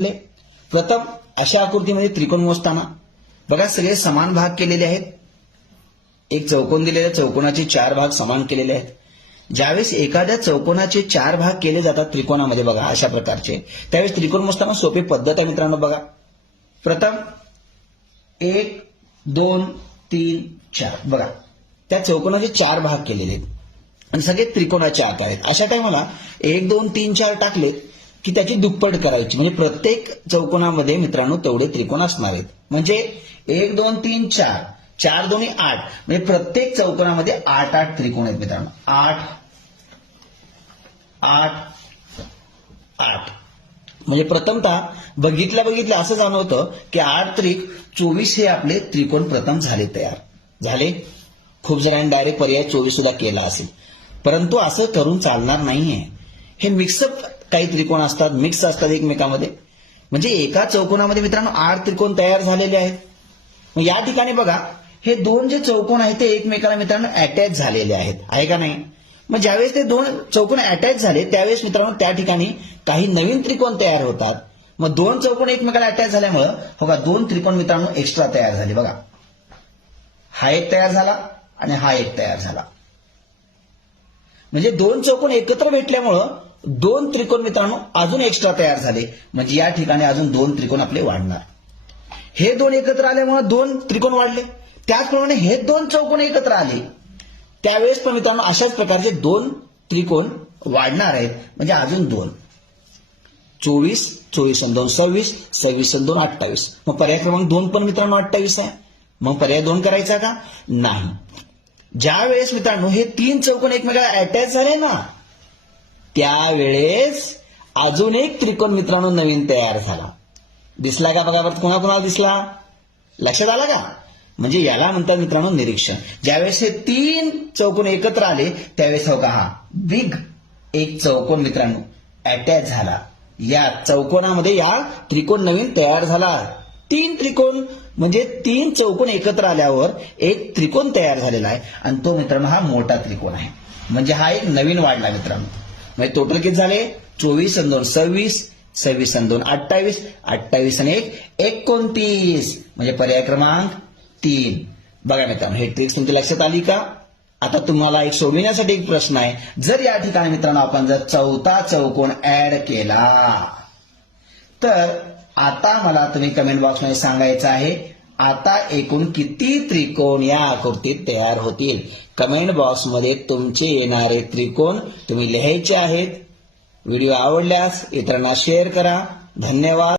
प्रथम अशा आकृतीमध्ये त्रिकोण मोजताना बघा सगळे समान भाग केलेले आहेत. एक चौकोन दिलेल्या चौकोनाचे चार भाग समान केलेले आहेत. ज्यावेळेस एखाद्या चौकोनाचे चार भाग केले जातात त्रिकोणामध्ये बघा अशा प्रकारचे. त्यावेळेस त्रिकोण मोजताना सोपी पद्धत आहे मित्रांनो बघा. प्रथम एक दोन तीन चार बघा. त्या चौकोनाचे चार भाग केलेले आहेत. आणि सगळे त्रिकोणाचे आत आहेत. अशा टायमाला एक दोन तीन चार टाकलेत. की त्याची दुप्पट करायची. म्हणजे प्रत्येक चौकोनामध्ये मित्रांनो तेवढे त्रिकोण असणार आहेत. म्हणजे एक दोन तीन चार. चार दोन्ही आठ. म्हणजे प्रत्येक चौकोनामध्ये आठ आठ त्रिकोण आहेत मित्रांनो. आठ आठ आठ. म्हणजे प्रथमतः बघितल्या बघितल्या असं जाणवतं की आठ त्रिक चोवीस हे आपले त्रिकोण प्रथम झाले तयार. झाले? खूप जणांनी डायरेक्ट पर्याय चोवीस सुद्धा केला असेल. परंतु असं करून चालणार नाहीये. हे मिक्सअप काही त्रिकोण असतात मिक्स असतात एकमेकामध्ये. म्हणजे एका चौकोनामध्ये मित्रांनो आठ त्रिकोण तयार झालेले आहेत. मग या ठिकाणी बघा हे दोन जे चौकोन आहेत ते एकमेकाला मित्रांनो अटॅच झालेले आहेत. आहे का नाही? मग ज्यावेळेस ते दोन चौकोन अटॅच झाले त्यावेळेस मित्रांनो त्या ठिकाणी काही नवीन त्रिकोण तयार होतात. मग दोन चौकोन एकमेकाला अटॅच झाल्यामुळं हो का दोन त्रिकोण मित्रांनो एक्स्ट्रा तयार झाले. बघा. हा एक तयार झाला आणि हा एक तयार झाला. म्हणजे दोन चौकोन एकत्र भेटल्यामुळं दोन त्रिकोण मित्रांनो अजून एक्स्ट्रा तयार झाले. म्हणजे या ठिकाणी अजून दोन त्रिकोण आपले वाढणार. हे दोन एकत्र आल्यामुळे दोन त्रिकोण वाढले. त्याचप्रमाणे हे दोन चौकोन एकत्र आले त्यावेळेस पण मित्रांनो अशाच प्रकारचे दोन त्रिकोण वाढणार आहेत. म्हणजे अजून दोन. चोवीस चोवीस आणि दोन सव्वीस सव्वीस आणि दोन अठ्ठावीस. मग पर्याय क्रमांक दोन पण मित्रांनो अठ्ठावीस आहे. मग पर्याय दोन करायचा का? नाही. ज्या वेळेस मित्रांनो हे तीन चौकोन एकमेकाला अटॅच झाले ना त्यावेळेस अजून एक त्रिकोण मित्रांनो नवीन तयार झाला. दिसला का बघा बरं कोणाकोणाला दिसला? लक्षात आला का? म्हणजे याला म्हणतात मित्रांनो निरीक्षण. ज्यावेळेस हे तीन चौकोन एकत्र आले त्यावेळेस हो का हा बिग एक चौकोन मित्रांनो अटॅच झाला. या चौकोनामध्ये या त्रिकोण नवीन तयार झाला. तीन त्रिकोण म्हणजे तीन चौकोन एकत्र आल्यावर एक त्रिकोण तयार झालेला आहे. आणि तो मित्रांनो हा मोठा त्रिकोण आहे. म्हणजे हा एक नवीन वाढला मित्रांनो. म्हणजे टोटल किती झाले? चोवीस आणि दोन सव्वीस. सव्वीस आणि दोन अठ्ठावीस. अठ्ठावीस आणि एक एकोणतीस. म्हणजे पर्याय क्रमांक तीन. बघा मित्रांनो हे ट्रिक्स तुमच्या लक्षात आली का? आता तुम्हाला एक सोडविण्यासाठी एक प्रश्न आहे. जर या ठिकाणी मित्रांनो आपण जर चौथा चौकोन ऍड केला तर आता मला तुम्ही कमेंट बॉक्समध्ये सांगायचं आहे आता एकूण किती त्रिकोण या आकृतीत तयार होतील? कमेंट बॉक्समध्ये तुमचे येणारे त्रिकोण तुम्ही लिहायचे आहेत. व्हिडिओ आवडल्यास इतरांना शेअर करा. धन्यवाद.